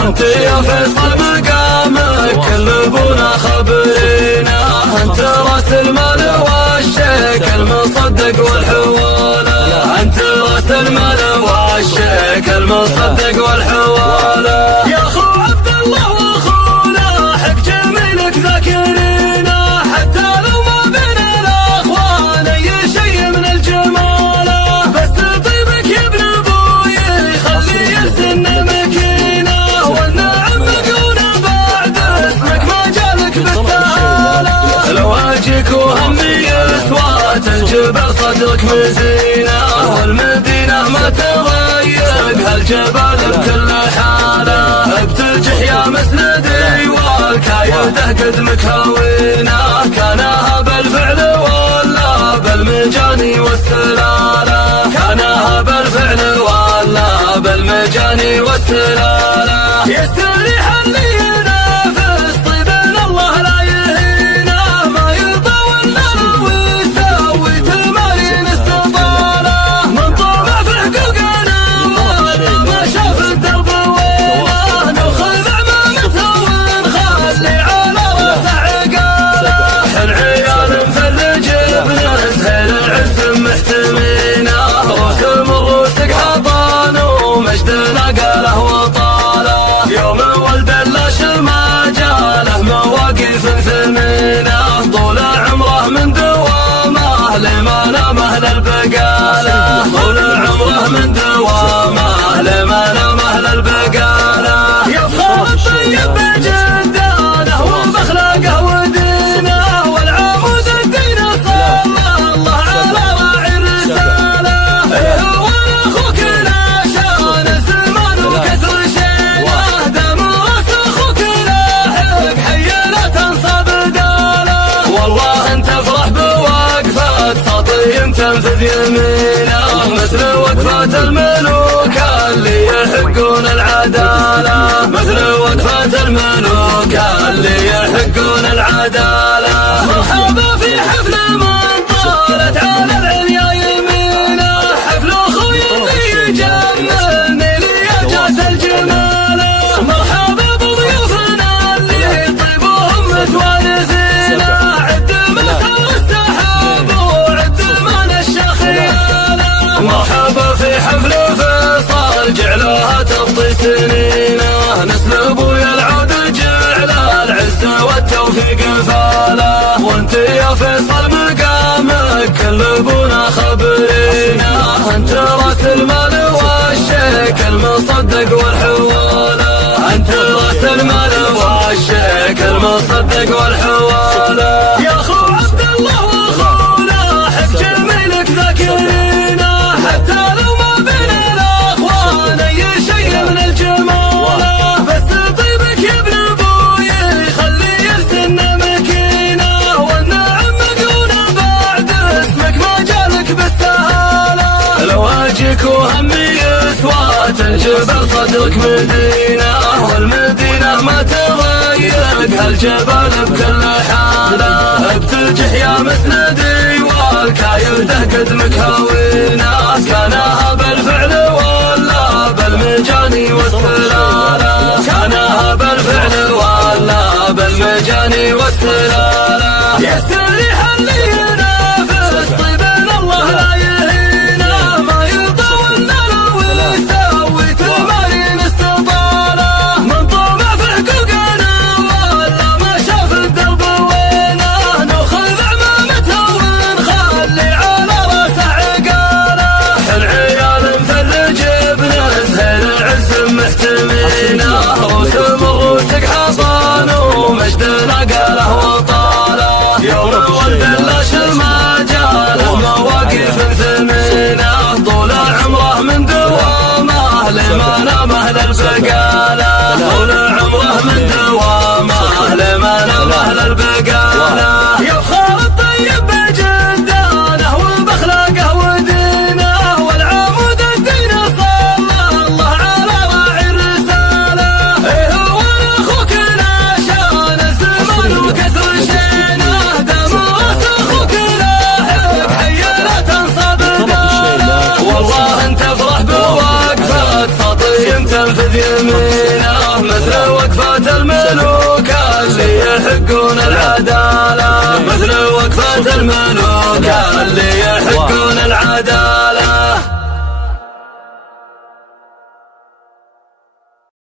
وانت يا فيصل مقامك كلبونا خبرينا، انت راس المال والشيك المصدق والحواله، انت راس المال والشيك المصدق والحواله. يا اخو عبد الله واخونا حق جميلك ذاكرينا، حتى لو ما بين الاخوان اي شيء من الجماله، بس طيبك يا ابن ابوي خلي يرسلنا مكينه، والنعم مقونا بعد اسمك ما جالك بالسهاله. لو اجيك وهمي يسوى الجبل صدرك مزينه، والمدينه ما تضيق هالجبل بكل حاله، بترجح يا مسندي والكايده قد مكاوينه، كانها بالفعل ولا بالمجاني والسلاله، كانها بالفعل ولا بالمجاني والسلاله. يستريح اللي ينافس طيب الله لا يهينه، ما يطول له ويسوي تمارين استطاله، من طمع في حقوقنا ولا ما شاف الدرب وينه، ناخذ عمامته ونخلي على راسه عقاله. العيال مفرج بنزهل العز محتمينه، رسم الروسك حضان ومجدنا قاله وطاله، يوم ولد اللاش ما جاله مواقف ثمينه، طول عمره من دوامه لما نامه للبقاله، طول عمره من دوامه لما نامه للبقاله. يفخر الطيب بجدانه وباخلاقه ودينه، والعمود الدين صلى الله على راعي الرساله، هو اخوك لا شان الزمان وكثر شينه، دم راس اخوك لاحق حي لا تنصب داله، والله انت افرح بوقفه سطي تنفذ يمينه، مثل وقفه الملوك اللي يحقون العداله، مثل وقفه الملوك اللي يحقون العداله. مرحبا في حفل من طالت على العليا يمينه، حفل اخوي اللي يجملني لي جات الجماله، مرحبا بضيوفنا اللي طيبهم متوانسينه، عد متى السحاب وعد من الشخياله، مرحبا في حفل فيصل جعلها تقضي سنينه، نسل ابويا العود جعل العز والتوفيق فاله، وانت يا فيصل مقامك كلبونا خبرينا، انت راس المال والشيك المصدق والحواله، انت راس المال والشيك المصدق والحواله. يا اخو عبد الله واخونا حق جميلك ذاكرينا، حتى لو ما بين الاخوان اي شيء من الجماله، بس طيبك يا ابن ابوي خلي يرسلنا مكينه، والنعم مقونا بعد اسمك ما جالك بالسهاله. لو اجيك وهمي يسوى الجبل صدرك مدينه، والمدينه ما تضيق هالجبل بكل حاله، بترجح يا مسندي والكايده قد مكاوينه، كانها بالفعل ولا بالمجاني والسلاله، كانها بالفعل ولا بالمجاني والسلاله. يستريح اللي ينافس طيب الله لا يهينه، ما يطول له ويسوي تمارين استطاله، من طمع في حقوقنا ولا ما شاف الدرب وينه، ناخذ عمامته ونخلي على راسه عقاله. العيال مفرج بنزهل العز محتمينه، رسم الروسك حصان ومجدنا قاله وطاله، يوم ولد اللاش ما جاله مواقف ثمينه، طول عمره من دوامه لما نامه للبقاله، طول عمره من دوامه لما نامه للبقاله. يفخر الطيب بجدانه وباخلاقه ودينه، والعمود الدين صلى الله على راعي الرساله، هو اخوك لا شان الزمان وكثر شينه، دم راس اخوك لاحق حي لا تنصب داله، والله انت افرح بوقفه سطي تنفذ يمينه، يحققون العدالة مثل وقفة الملوك اللي